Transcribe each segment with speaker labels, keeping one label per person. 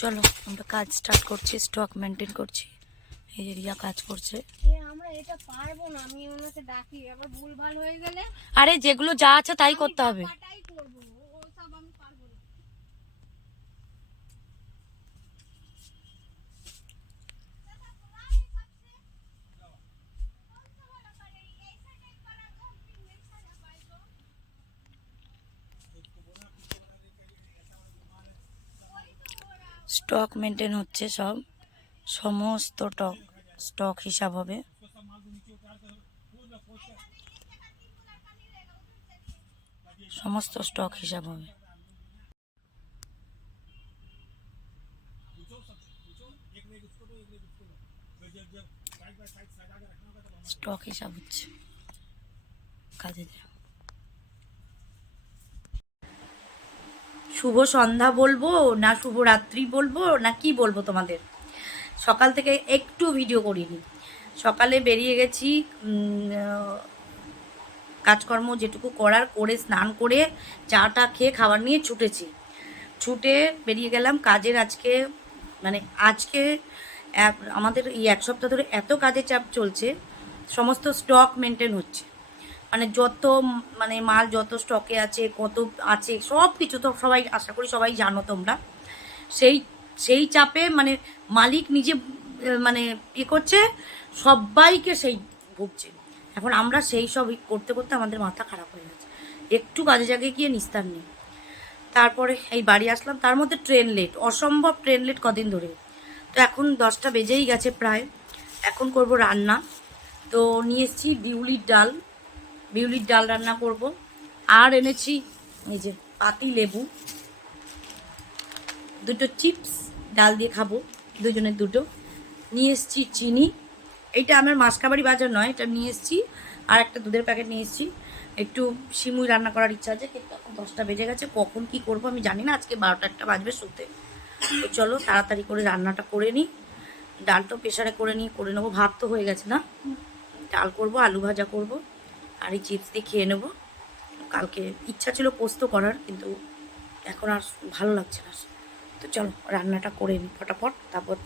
Speaker 1: চলো আমরা কাজ স্টার্ট করছি স্টক মেনটেন করছি। এই এরিয়া রিয়া কাজ করছে।
Speaker 2: আমরা এটা পারব না আমি ওনাকে ডাকি আবার ভুলভাল হয়ে গেলে
Speaker 1: আরে যেগুলো যা আছে তাই করতে হবে
Speaker 2: পাটাই করব ও সব আমি পারব না
Speaker 1: স্টক মেনটেন হচ্ছে সব। সমস্ত টক, স্টক হিসাব হবে। সমস্ত স্টক হিসাব হবে। স্টক হিসাব হচ্ছে কাজে শুভ সন্ধ্যা বলব, না শুভ রাত্রি বলব, না কি বলব তোমাদের? সকাল থেকে একটু ভিডিও করিনি। সকালে বেরিয়ে গেছি কাজকর্ম যেটুকু করার, করে স্নান করে চাটা খেয়ে খাবার নিয়ে ছুটেছি। ছুটে বেরিয়ে গেলাম কাজের আজকে মানে আজকে আমাদের এই এক সপ্তাহ ধরে এত কাজের চাপ চলছে, সমস্ত স্টক মেনটেন হচ্ছে। মানে যত মানে মাল যত স্টকে আছে, কত আছে সব কিছু তো সবাই, আশা করি সবাই জানো তোমরা। সেই সেই চাপে মানে মালিক নিজে মানে ইয়ে করছে, সবাইকে সেই ভুগছে। এখন আমরা সেই সব করতে করতে আমাদের মাথা খারাপ হয়ে গেছে। একটু কাজে জায়গায় গিয়ে নিস্তার নেই। তারপরে এই বাড়ি আসলাম, তার মধ্যে ট্রেন লেট অসম্ভব ট্রেন লেট কদিন ধরে। তো এখন দশটা বেজেই গেছে প্রায়। এখন করব রান্না। তো নিয়ে এসেছি বিউলির ডাল। বিউলির ডাল রান্না করব। আর এনেছি এই যে পাতি লেবু। দুটো চিপস ডাল দিয়ে খাব দুজনের দুটো। নিয়ে এসেছি চিনি। এইটা আমার মাসকাবাড়ি বাজার নয়, এটা নিয়ে এসেছি। আর একটা দুধের প্যাকেট নিয়ে এসেছি। একটু সিমুই রান্না করার ইচ্ছা আছে, কিন্তু এখন দশটা বেজে গেছে। কখন কি করব আমি জানি না, আজকে বারোটা একটা বাজবে শুতে। তো চলো তাড়াতাড়ি করে রান্নাটা করে নিই। ডালটা প্রেশারে করে নিই, করে নেব। ভাত তো হয়ে গেছে না। ডাল করব, আলু ভাজা করব। আর এই চিপস দিয়ে খেয়ে নেব। কালকে ইচ্ছা ছিল পোস্ত করার, কিন্তু এখন আর ভালো লাগছে না। তো চলো, রান্নাটা করে নিই ফটাফট, তারপর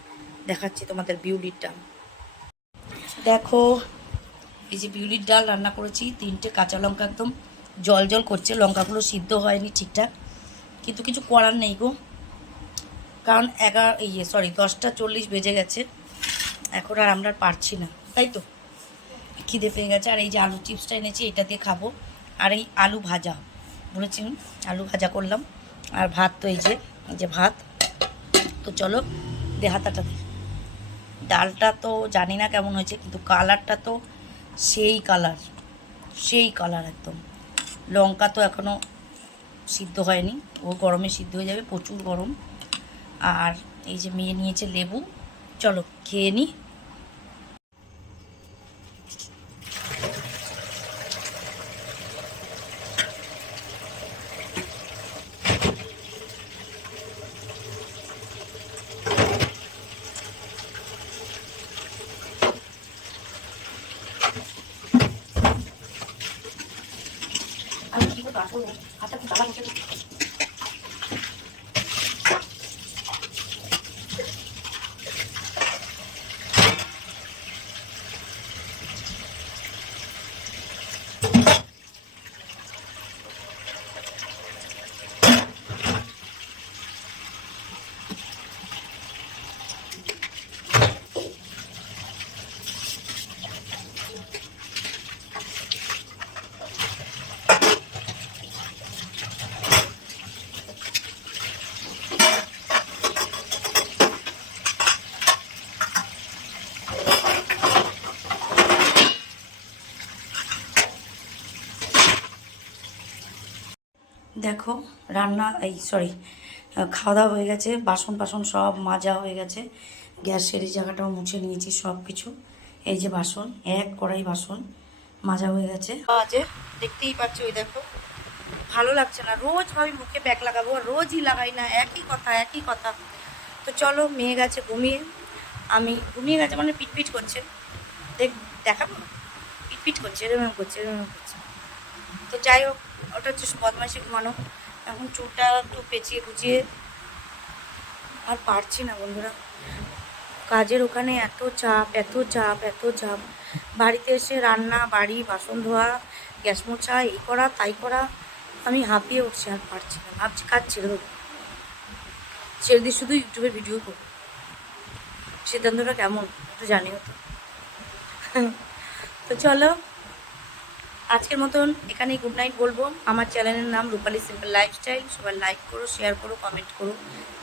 Speaker 1: দেখাচ্ছি তোমাদের বিউলির ডাল। দেখো, এই যে বিউলির ডাল রান্না করেছি, তিনটে কাঁচা লঙ্কা একদম জল জল করছে, লঙ্কাগুলো সিদ্ধ হয়নি ঠিকঠাক। কিন্তু কিছু করার নেই গো। কারণ এগারো ইয়ে সরি দশটা চল্লিশ বেজে গেছে। এখন আর আমরা পারছি না, তাই তো? খিদে পেয়ে গেছে, আর এই যে আলু চিপসটা এনেছি, এটা দিয়ে খাব। আর এই আলু ভাজা বলেছি আলু ভাজা করলাম। আর ভাত তো এই যে এই যে ভাত। তো চলো, দেহাতাটা ডালটা তো জানি না কেমন হয়েছে, কিন্তু কালারটা তো সেই কালার সেই কালার একদম। লঙ্কা তো এখনও সিদ্ধ হয়নি, ও গরমে সিদ্ধ হয়ে যাবে, প্রচুর গরম। আর এই যে মেয়ে নিয়েছে লেবু। চলো, খেয়ে নিই করব আসলে হাতটা খুব দাবা দেখো, রান্না, এই সরি খাওয়া দাওয়া হয়ে গেছে, বাসন বাসন সব মাজা হয়ে গেছে, গ্যাসের এই জায়গাটাও মুছে নিয়েছি সব কিছু এই যে বাসন, এক কড়াই বাসন মাজা হয়ে গেছে। আজে, দেখতেই পাচ্ছ ওই দেখো, ভালো লাগছে না, রোজ ভাবি মুখে ব্যাগ লাগাবো রোজই লাগাই না, একই কথা একই কথা। তো চলো, মেয়ে গেছে ঘুমিয়ে, আমি, ঘুমিয়ে গেছে মানে পিটপিট করছে, দেখ, দেখাবো? পিটপিট করছে, এরকম করছে এরকম করছে। তো যাই হোক ওটা হচ্ছে বদমাইশি ঘুমানো। এখন চুলটা একটু পেঁচিয়ে গুছিয়ে আর পারছি না বন্ধুরা। কাজের ওখানে এত চাপ এত চাপ এত চাপ বাড়িতে এসে রান্না, বাড়ি, বাসন ধোয়া, গ্যাস মোছা, এই করা, তাই করা, আমি হাঁপিয়ে উঠছি আর পারছি না। ভাবছি কাজ ছেড়ে দেবো। ছেড়ে দিয়ে শুধু ইউটিউবে ভিডিও করব। সিদ্ধান্তটা কেমন একটু জানিও তো। তো চলো আজকের মতন এখানেই গুড নাইট বলব। আমার চ্যানেলের নাম রূপালী সিম্পল লাইফস্টাইল সবাই লাইক করো শেয়ার করো কমেন্ট করো।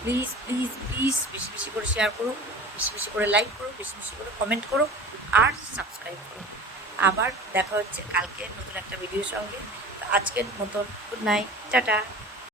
Speaker 1: প্লিজ প্লিজ প্লিজ বেশি বেশি করে শেয়ার করো, বেশি বেশি করে লাইক করো, বেশি বেশি করে কমেন্ট করো আর সাবস্ক্রাইব করো। আবার দেখা হচ্ছে কালকে নতুন একটা ভিডিওর সঙ্গে। আজকের মতন গুড নাইট টাটা।